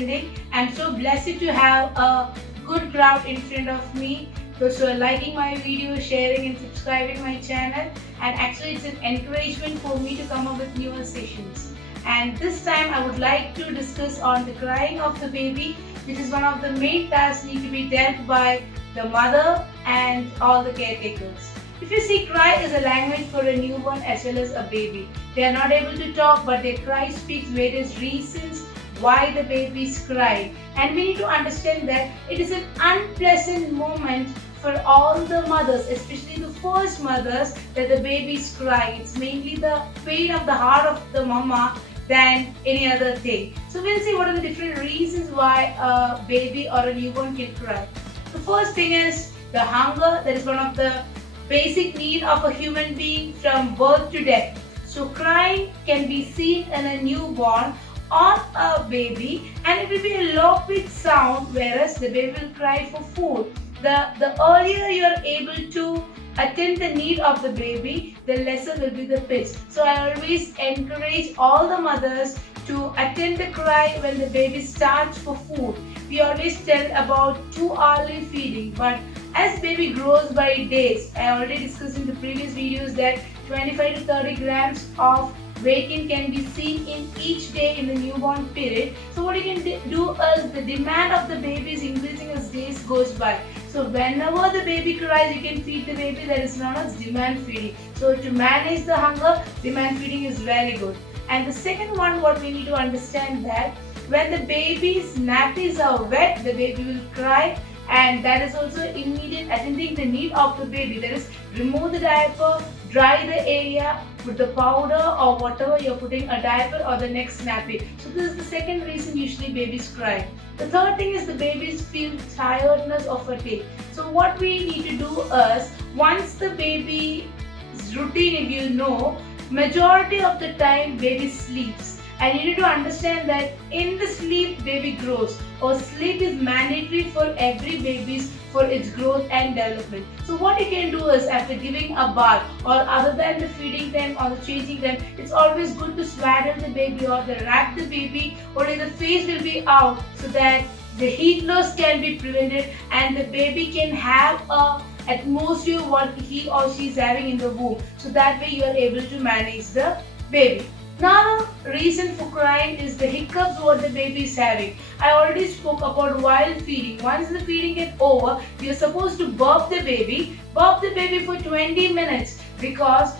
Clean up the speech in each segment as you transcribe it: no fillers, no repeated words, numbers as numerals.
attending. I'm so blessed to have a good crowd in front of me. Those who are liking my video, sharing and subscribing my channel. And actually it's an encouragement for me to come up with newer sessions. And this time I would like to discuss on the crying of the baby, which is one of the main tasks need to be dealt by the mother and all the caretakers. If you see, cry is a language for a newborn as well as a baby. They are not able to talk, but their cry speaks various reasons why the babies cry. And we need to understand that it is an unpleasant moment for all the mothers, especially the first mothers, that the babies cry. It's mainly the pain of the heart of the mama than any other thing. So we'll see what are the different reasons why a baby or a newborn can cry. The first thing is the hunger. That is one of the basic need of a human being from birth to death. So crying can be seen in a newborn or a baby, and it will be a low pitched sound, whereas the baby will cry for food. The earlier you are able to attend the need of the baby, the lesser will be the pitch. So I always encourage all the mothers to attend the cry when the baby starts for food. We always tell about too early feeding, but as baby grows by days, I already discussed in the previous videos that 25 to 30 grams of weight gain can be seen in each day in the newborn period. So what you can do is the demand of the baby is increasing as days goes by. So whenever the baby cries, you can feed the baby. That is known as demand feeding. So to manage the hunger, demand feeding is very good. And the second one, what we need to understand that when the baby's nappies are wet, the baby will cry, and that is also immediate attending the need of the baby. That is, remove the diaper, dry the area, put the powder or whatever you're putting, a diaper or the next nappy. So this is the second reason usually babies cry. The third thing is the babies feel tiredness or fatigue. So what we need to do is, once the baby's routine, if you know, majority of the time baby sleeps. And you need to understand that in the sleep baby grows, or sleep is mandatory for every baby's for its growth and development. So what you can do is, after giving a bath or other than the feeding them or the changing them, it's always good to swaddle the baby or the wrap the baby, only the face will be out so that the heat loss can be prevented and the baby can have a atmosphere what he or she is having in the womb. So that way you are able to manage the baby. Another reason for crying is the hiccups what the baby is having. I already spoke about while feeding. Once the feeding gets over, you are supposed to burp the baby. Burp the baby for 20 minutes, because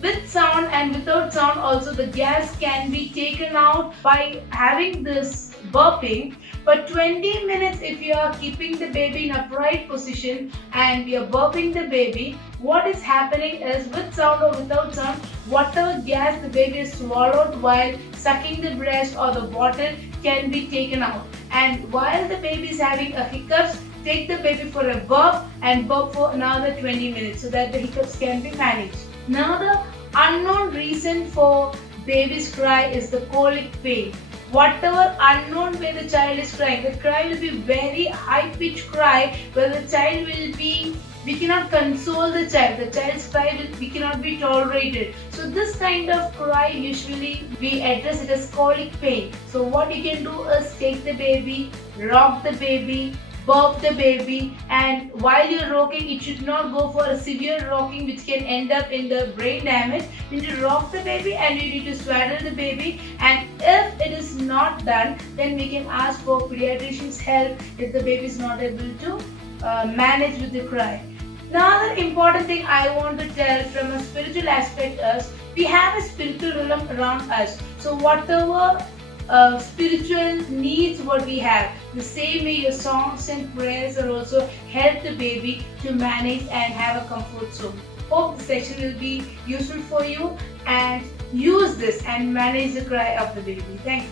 with sound and without sound also the gas can be taken out by having this burping. For 20 minutes, if you are keeping the baby in upright position and you are burping the baby, what is happening is, with sound or without sound, whatever gas the baby has swallowed while sucking the breast or the bottle can be taken out. And while the baby is having a hiccups, take the baby for a burp and burp for another 20 minutes so that the hiccups can be managed. Now the unknown reason for baby's cry is the colic pain. Whatever unknown way the child is crying, the cry will be very high pitched cry where the child will be, we cannot console the child. The child's cry we cannot be tolerated. So this kind of cry usually we address it as colic pain. So what you can do is take the baby, rock the baby, burp the baby, and while you're rocking, it should not go for a severe rocking which can end up in the brain damage. You need to rock the baby and you need to swaddle the baby, and if it is not done, then we can ask for pediatrician's help if the baby is not able to manage with the cry. Another important thing I want to tell from a spiritual aspect is, we have a spiritual realm around us. So whatever spiritual needs what we have, the same way your songs and prayers are also help the baby to manage and have a comfort zone. Hope the session will be useful for you, and use this and manage the cry of the baby. Thank you.